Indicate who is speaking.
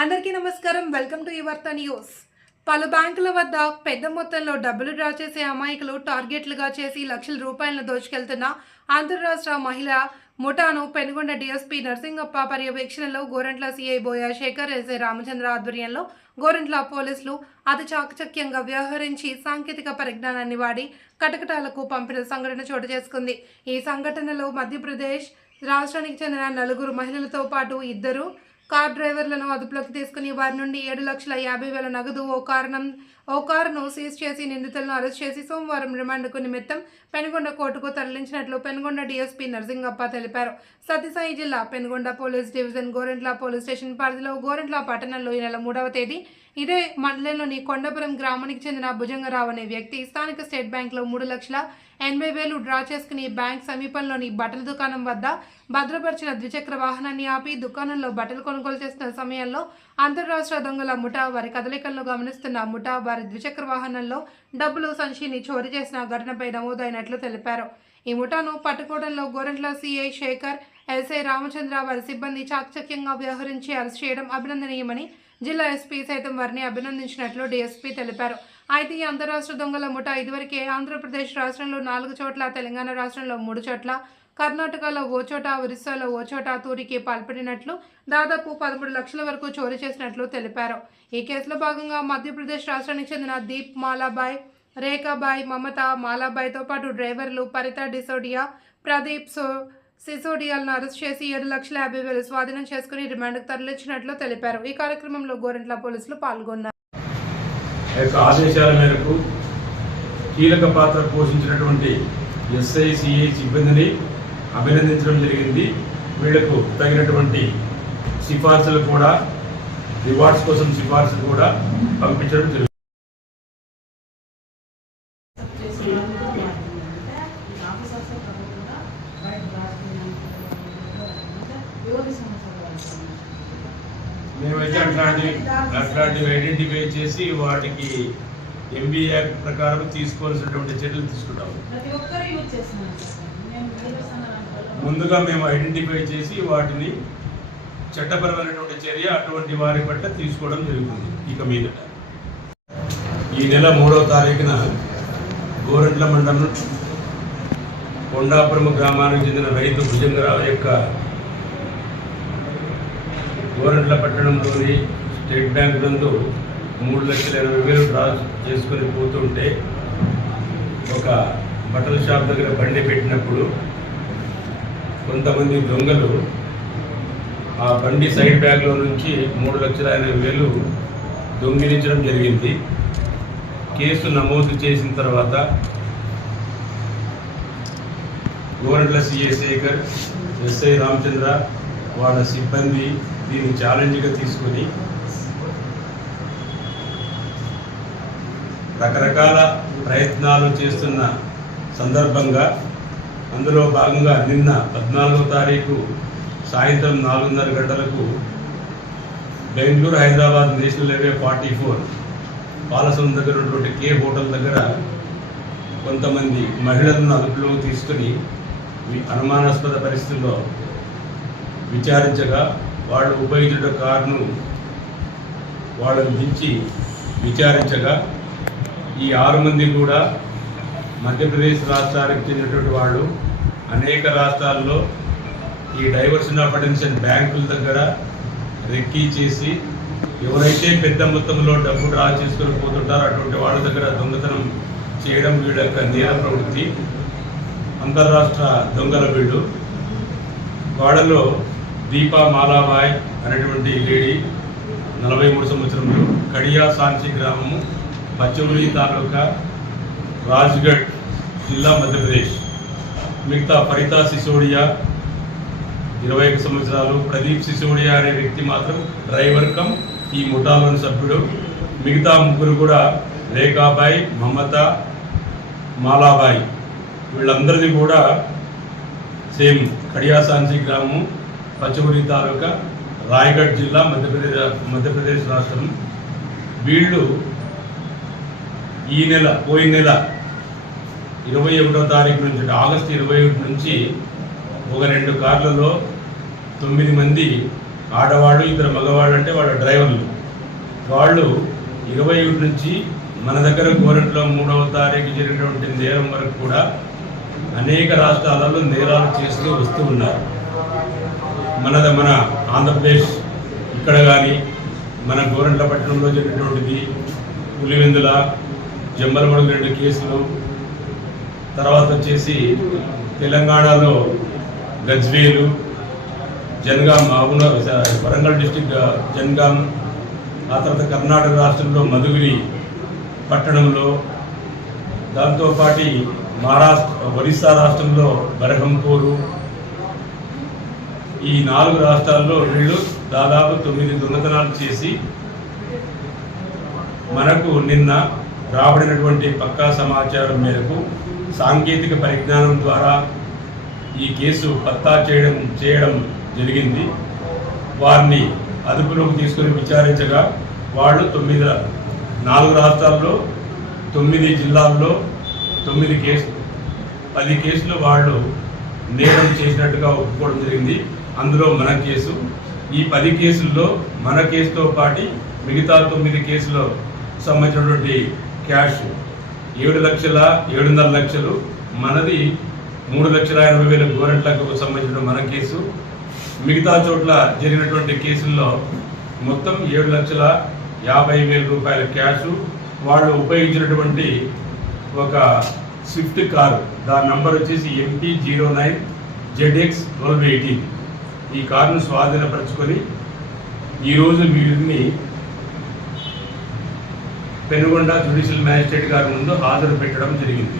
Speaker 1: అందరికీ నమస్కారం. Welcome to Yuvartha news. పలు బ్యాంకుల వద్ద పెద్ద మొత్తంలో డబ్బులు డ్రా చేసే అమాయకులు టార్గెట్లుగా చేసి లక్షల రూపాయలను దోచుకెళ్తున్న అంతర్రాష్ట్ర మహిళ ముఠాను పెనుగొండ డీఎస్పీ నరసింగప్ప పర్యవేక్షణలో గోరంట్ల సీఐ బోయా శేఖర్ ఎస్ఏ రామచంద్ర ఆధ్వర్యంలో గోరంట్ల పోలీసులు అతి చాకచక్యంగా వ్యవహరించి సాంకేతిక పరిజ్ఞానాన్ని వాడి కటకటాలకు పంపిన సంఘటన చోటు చేసుకుంది. ఈ సంఘటనలో మధ్యప్రదేశ్ రాష్ట్రానికి చెందిన నలుగురు మహిళలతో పాటు ఇద్దరు కార్ డ్రైవర్లను అదుపులోకి తీసుకుని వారి నుండి ఏడు లక్షల యాభై వేల నగదు ఓ కారణం ఓ కారును సీజ్ చేసి నిందితులను అరెస్ట్ చేసి సోమవారం రిమాండ్కు నిమిత్తం పెనుగొండ కోర్టుకు తరలించినట్లు పెనుగొండ డీఎస్పీ నరసింగప్ప తెలిపారు. సత్యసాయి జిల్లా Penukonda police division Gorantla police station పరిధిలో గోరెంట్ల పట్టణంలో ఈ నెల మూడవ తేదీ ఇదే మండలంలోని కొండపురం గ్రామానికి చెందిన భుజంగరావు అనే వ్యక్తి స్థానిక స్టేట్ బ్యాంక్లో మూడు లక్షల ఎనభై వేలు డ్రా చేసుకుని బ్యాంక్ సమీపంలోని బట్టల దుకాణం వద్ద భద్రపరిచిన ద్విచక్ర వాహనాన్ని ఆపి దుకాణంలో బట్టలు కొనుగోలు చేస్తున్న సమయంలో అంతర్రాష్ట్ర దొంగల ముఠా వారి కదలికలను గమనిస్తున్న ముఠా వారి ద్విచక్ర వాహనంలో డబ్బులు సంచిని చోరీ చేసిన ఘటనపై నమోదైనట్లు తెలిపారు. ఈ ముఠాను పట్టుకోవడంలో గోరంట్ల సిఐ శేఖర్ ఎస్ఐ రామచంద్ర వారి సిబ్బంది చాకచక్యంగా వ్యవహరించి అరెస్ట్ చేయడం అభినందనీయమని జిల్లా ఎస్పీ సైతం వారిని అభినందించినట్లు డీఎస్పీ తెలిపారు. అయితే ఈ అంతరాష్ట్ర దొంగల ముఠా ఇదివరకే ఆంధ్రప్రదేశ్ రాష్ట్రంలో నాలుగు చోట్ల తెలంగాణ రాష్ట్రంలో మూడు చోట్ల కర్ణాటకలో ఓ చోట ఒరిస్సాలో ఓ చోట తూరికి పాల్పడినట్లు దాదాపు పదమూడు లక్షల వరకు చోరీ చేసినట్లు తెలిపారు. ఈ కేసులో భాగంగా మధ్యప్రదేశ్ రాష్ట్రానికి చెందిన దీప్ మాలాబాయ్ రేఖాబాయ్ మమత మాలాబాయ్తో పాటు డ్రైవర్లు పరిత డిసోడియా ప్రదీప్ సో సిసోడియాలను అరెస్ట్ చేసి ఏడు లక్షల యాభై వేలు స్వాధీనం చేసుకుని రిమాండ్కు తరలించినట్లు తెలిపారు. ఈ కార్యక్రమంలో గోరెంట్ల పోలీసులు పాల్గొన్నారు.
Speaker 2: యొక్క ఆదేశాల మేరకు కీలక పాత్ర పోషించినటువంటి ఎస్ఐ సిఐ సిబ్బందిని అభినందించడం జరిగింది. వీళ్ళకు తగినటువంటి సిఫార్సులు కూడా రివార్డ్స్ కోసం సిఫార్సులు కూడా పంపించడం జరుగుతుంది. మేమైతే అట్లాంటి అట్లాంటివి ఐడెంటిఫై చేసి వాటికి ఎంబీ యాక్ట్ ప్రకారం తీసుకోవాల్సినటువంటి చర్యలు తీసుకుంటాము. ముందుగా మేము ఐడెంటిఫై చేసి వాటిని చట్టపరమైనటువంటి చర్య అటువంటి వారి పట్ల తీసుకోవడం జరుగుతుంది ఇక మీదట. ఈ నెల మూడవ తారీఖున గోరంట్ల మండలం కొండాపురం గ్రామానికి చెందిన రైతు భుజంగరావు యొక్క గోరంట్ల పట్టణంలోని స్టేట్ బ్యాంక్ నందు మూడు లక్షల ఎనభై వేలు డ్రా చేసుకొని పోతుంటే ఒక బట్టల షాప్ దగ్గర బండి పెట్టినప్పుడు కొంతమంది దొంగలు ఆ బండి సైడ్ బ్యాగ్లో నుంచి మూడు లక్షల ఎనభై వేలు దొంగిలించడం జరిగింది. కేసు నమోదు చేసిన తర్వాత గోరంట్ల సిఏ శేఖర్ ఎస్ఐ రామచంద్ర వాళ్ళ సిబ్బంది దీన్ని ఛాలెంజ్గా తీసుకొని రకరకాల ప్రయత్నాలు చేస్తున్న సందర్భంగా అందులో భాగంగా నిన్న పద్నాలుగో తారీఖు సాయంత్రం నాలుగున్నర గంటలకు Bengaluru Hyderabad national highway forty four Palasam దగ్గర ఉన్నటువంటి కే హోటల్ దగ్గర కొంతమంది మహిళలను అదుపులోకి తీసుకుని అనుమానాస్పద పరిస్థితుల్లో విచారించగా వాళ్ళు ఉపయోగించిన కారును వాళ్ళని దించి విచారించగా ఈ ఆరు మంది కూడా మధ్యప్రదేశ్ రాష్ట్రానికి చెందినటువంటి వాళ్ళు అనేక రాష్ట్రాల్లో ఈ డైవర్షన్ ఆఫ్ అటెన్షన్ బ్యాంకుల దగ్గర రెక్కీ చేసి ఎవరైతే పెద్ద మొత్తంలో డబ్బు డ్రా చేసుకొని పోతుంటారో అటువంటి వాళ్ళ దగ్గర దొంగతనం చేయడం వీళ్ళ యొక్క నేర ప్రవృత్తి. అంతర్రాష్ట్ర దొంగల వీళ్ళు వాళ్ళలో దీపా మాలాబాయ్ అనేటువంటి లేడీ నలభై మూడు సంవత్సరంలో కడియా సాంచి గ్రామము పచ్చౌలి తాలూకా రాజ్గఢ్ జిల్లా మధ్యప్రదేశ్. మిగతా ఫరితా సిసోడియా ఇరవై ఒక సంవత్సరాలు ప్రదీప్ సిసోడియా అనే వ్యక్తి మాత్రం డ్రైవర్ కమ్ ఈ ముఠాలోని సభ్యుడు. మిగతా ముగ్గురు కూడా రేఖాబాయ్ మమత మాలాబాయ్ వీళ్ళందరిది కూడా సేమ్ కడియాసాంచి గ్రామం పచ్చగుడి తాలూకా రాయగఢ్ జిల్లా మధ్యప్రదేశ్ మధ్యప్రదేశ్ రాష్ట్రం. వీళ్ళు ఈ నెల పోయిన నెల ఇరవై ఒకటో తారీఖు నుంచి ఆగస్టు ఇరవై ఒకటి నుంచి ఒక రెండు కార్లలో తొమ్మిది మంది ఆడవాళ్ళు ఇద్దరు మగవాళ్ళు అంటే వాళ్ళ డ్రైవర్లు. వాళ్ళు ఇరవై ఒకటి నుంచి మన దగ్గర గోరెంట్లో మూడవ తారీఖు జరిగినటువంటి నేరం వరకు కూడా అనేక రాష్ట్రాలలో నేరాలు చేస్తూ వస్తూ ఉన్నారు. మనద మన ఆంధ్రప్రదేశ్ ఇక్కడ కానీ మన గోరంట్ల పట్టణంలో జరిగినటువంటిది పులివెందుల జంబలమడుగు రెండు కేసులు తర్వాత వచ్చేసి తెలంగాణలో గజ్వేలు జన్గాం అవున వరంగల్ డిస్టిక్ జన్గాం ఆ తర్వాత కర్ణాటక రాష్ట్రంలో మధుగిరి పట్టణంలో దాంతోపాటి మహారాష్ట్ర ఒరిస్సా రాష్ట్రంలో బరహంపూరు ఈ నాలుగు రాష్ట్రాల్లో వీళ్ళు దాదాపు తొమ్మిది దొంగతనాలు చేసి మనకు నిన్న రాబడినటువంటి పక్కా సమాచారం మేరకు సాంకేతిక పరిజ్ఞానం ద్వారా ఈ కేసు పత్తా చేయడం చేయడం జరిగింది. వారిని అదుపులోకి తీసుకొని విచారించగా వాళ్ళు తొమ్మిది నాలుగు రాష్ట్రాల్లో తొమ్మిది జిల్లాల్లో తొమ్మిది కేసులు పది కేసులు వాళ్ళు నేరం చేసినట్టుగా ఒప్పుకోవడం జరిగింది. అందులో మన కేసు. ఈ పది కేసుల్లో మన కేసుతో పాటి మిగతా తొమ్మిది కేసులో సంబంధించినటువంటి క్యాష్ ఏడు లక్షల ఏడున్నర లక్షలు మనది మూడు లక్షల ఎనభై వేల గోరెంట్లకు సంబంధించిన మన కేసు. మిగతా చోట్ల జరిగినటువంటి కేసుల్లో మొత్తం ఏడు లక్షల యాభై వేల రూపాయల క్యాష్. వాళ్ళు ఉపయోగించినటువంటి ఒక స్విఫ్ట్ కారు. దాని నంబర్ వచ్చేసి MP zero nine ZX twelve eighteen. ఈ కారును స్వాధీనపరచుకొని ఈరోజు వీరిని పెనుగొండ జ్యుడిషియల్ మ్యాజిస్ట్రేట్ గారి ముందు హాజరు పెట్టడం జరిగింది.